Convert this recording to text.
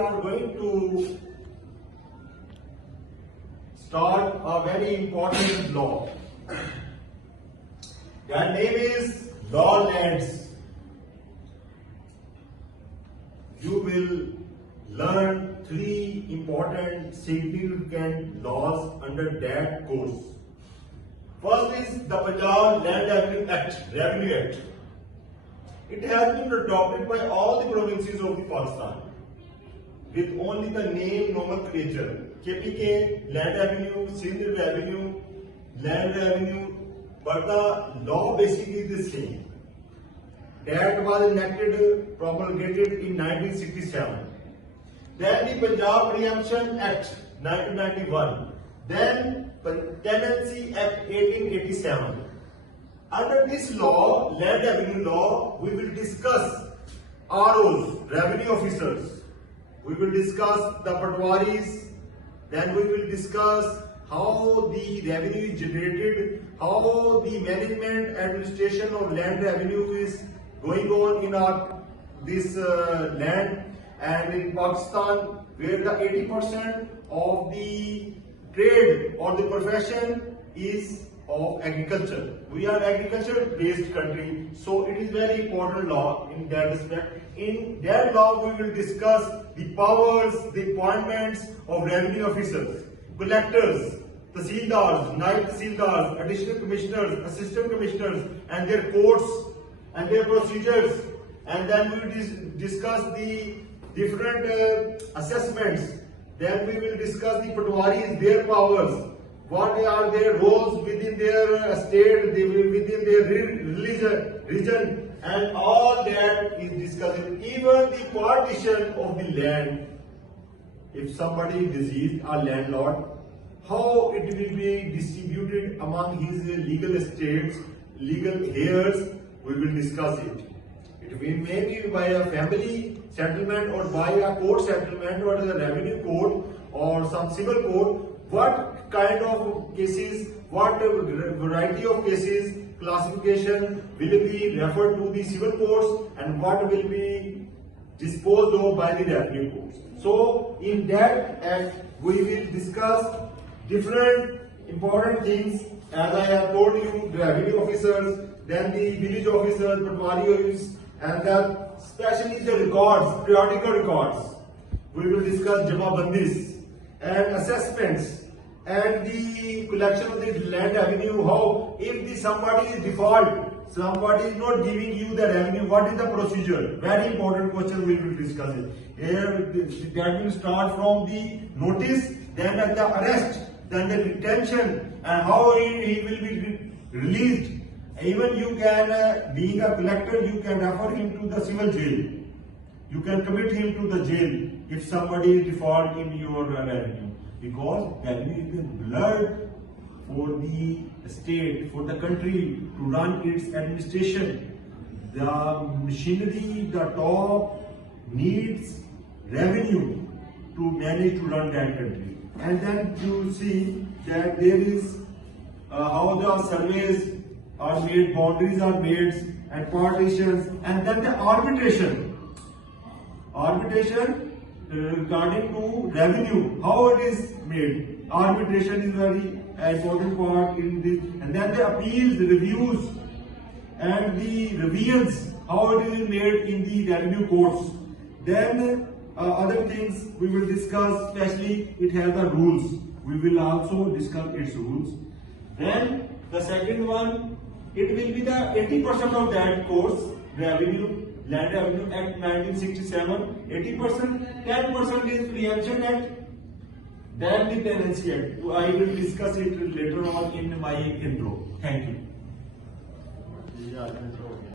are going to start a very important law. That name is Law Lands. You will learn 3 important significant laws under that course. First is the Punjab Land Revenue Act. It has been adopted by all the provinces of Pakistan with only the name nomenclature. KPK, Land Revenue, Sindh Revenue, Land Revenue, but the law basically is the same. That was enacted, promulgated in 1967. Then the Punjab Preemption Act 1991. Then Tenancy Act 1887. Under this law, Land Revenue Law, we will discuss ROs, revenue officers. We will discuss the patwaris. Then we will discuss how the revenue is generated, how the management administration of land revenue is going on in this land, and in Pakistan, where the 80% of the trade or the profession is of agriculture. We are agriculture-based country, so it is very important law in that respect. In that law, we will discuss the powers, the appointments of revenue officers, collectors, Tahsildars, Naib Tahsildars, additional commissioners, assistant commissioners, and their courts and their procedures. And then we will discuss the different assessments. Then we will discuss the patwaris, their powers, what are their roles within their state, within their region, and all that is discussed. Even the partition of the land. If somebody is deceased, a landlord, how it will be distributed among his legal estates, legal heirs, we will discuss it. It will maybe by a family settlement or by a court settlement or the revenue court or some civil court. What kind of cases, what variety of cases, classification will be referred to the civil courts and what will be disposed of by the revenue courts. So in that act, we will discuss different important things. As I have told you, the revenue officers, then the village officers, patwari officers, and then especially the records, periodical records. We will discuss jamabandis and assessments and the collection of the land revenue. How if somebody is default, somebody is not giving you the revenue, what is the procedure? Very important question, we will discuss it. Here that will start from the notice, then the arrest, then the detention, and how he will be released. Even you can, being a collector, you can refer him to the civil jail. You can commit him to the jail if somebody is default in your revenue. Because revenue is the blood for the state, for the country to run its administration. The machinery, the top needs revenue to manage to run that country. And then you see that there is how the surveys are made, boundaries are made, and partitions, and then the arbitration. Arbitration regarding to revenue, how it is made. Arbitration is very important part in this, and then the appeals, the reviews, and the revisions, how it is made in the revenue courts. Then other things we will discuss, especially it has the rules. We will also discuss its rules. Then the second one, it will be the 80% of that course, revenue, Land Revenue Act 1967, 80%, 10% is Preemption Act, then the Tenancy Act. I will discuss it later on in my intro. Thank you.